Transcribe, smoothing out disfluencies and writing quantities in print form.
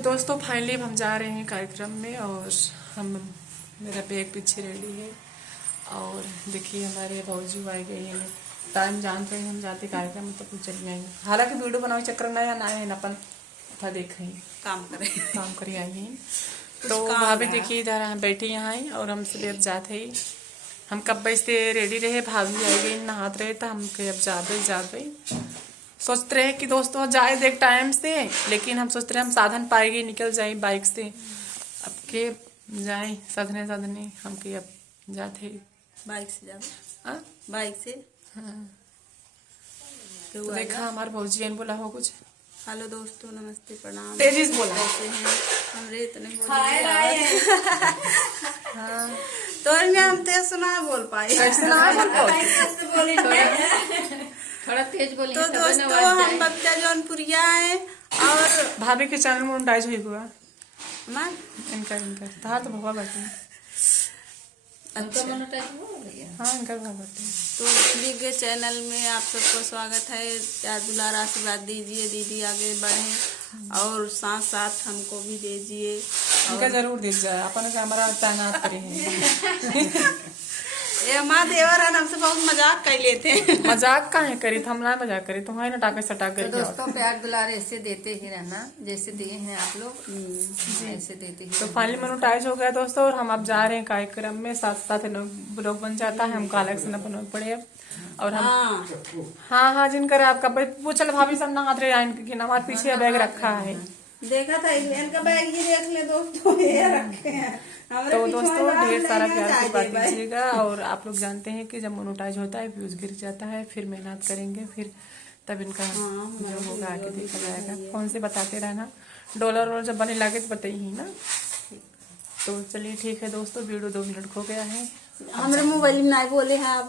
तो दोस्तों फाइनली हम जा रहे हैं कार्यक्रम में और मेरा बैग पीछे रेडी है। और देखिए हमारे भाऊजी आई गई है। टाइम जानते हैं हम जाते कार्यक्रम में तो कुछ चली आएंगे। हालांकि वीडियो बनाओ चक्कर ना या ना है ना अपन था देख काम करे आई हैं। तो भाभी देखिए इधर बैठी यहाँ आई और हम सब अब जाते ही हम कब से रेडी रहे। भाभी आई गई नहात रहे तो हम अब जाते सोचते रहे कि दोस्तों जाए देख टाइम से, लेकिन हम सोचते रहे हम साधन पाएंगे निकल जाए बाइक से। अब के जाए साधने हम के अब जाते बाइक से जाओ। हाँ बाइक से। हाँ तो देखा हमारे भौजी ने बोला हो कुछ। हेलो दोस्तों, नमस्ते, प्रणाम। तेजी से बोला कैसे हैं? हमरे इतने हाँ तो हम तेज सुना बोल पाए। थोड़ा तेज बोलिए। तो दोस्तों हम बबीता जौनपुरिया है और भाभी के चैनल मोनेटाइज हुआ मैं इनका था तो भवा बाटी। अच्छा हाँ इनका भवा बाटी। तो दीदी के चैनल में आप सबको स्वागत है। प्यार दुलार आशीर्वाद दीजिए, दीदी आगे बढ़े और साथ साथ हमको भी दीजिए। इनका जरूर दिख जाए अपन कैमरा तैनात करे हैं। ये हमारा देवर है, हमसे बहुत मजाक कर लेते हैं। मजाक काहे करी हम ना मजाक करी तुम्हारे ना सटाक तो दोस्तों प्यार दुलार ऐसे देते ही रहना, जैसे दिए हैं आप लोग ऐसे देते ही। तो फाइनली मोनेटाइज हो गया दोस्तों और हम अब जा रहे हैं कार्यक्रम में। साथ साथ ब्लॉग बन जाता है, हमको अलग से न बनना पड़े। और हम हाँ जिनकर आपका पूछल भाभी सब ना हाथ रहे हमारे पीछे बैग रखा है। देखा था इनका बैग ये देख ले दोस्तों, ये रखे हैं। तो दोस्तों ढेर सारा प्यार की बात कीजिएगा। और आप लोग जानते हैं कि जब मोनेटाइज होता है व्यूज गिर जाता है, फिर मेहनत करेंगे फिर तब इनका जो होगा आगे देखा जाएगा। फोन से बताते रहना, डॉलर जब बने लगे तो बताइए ना। तो चलिए ठीक है दोस्तों, वीडियो 2 मिनट हो गया है। हमारे मोबाइल में नहीं बोले हैं आप।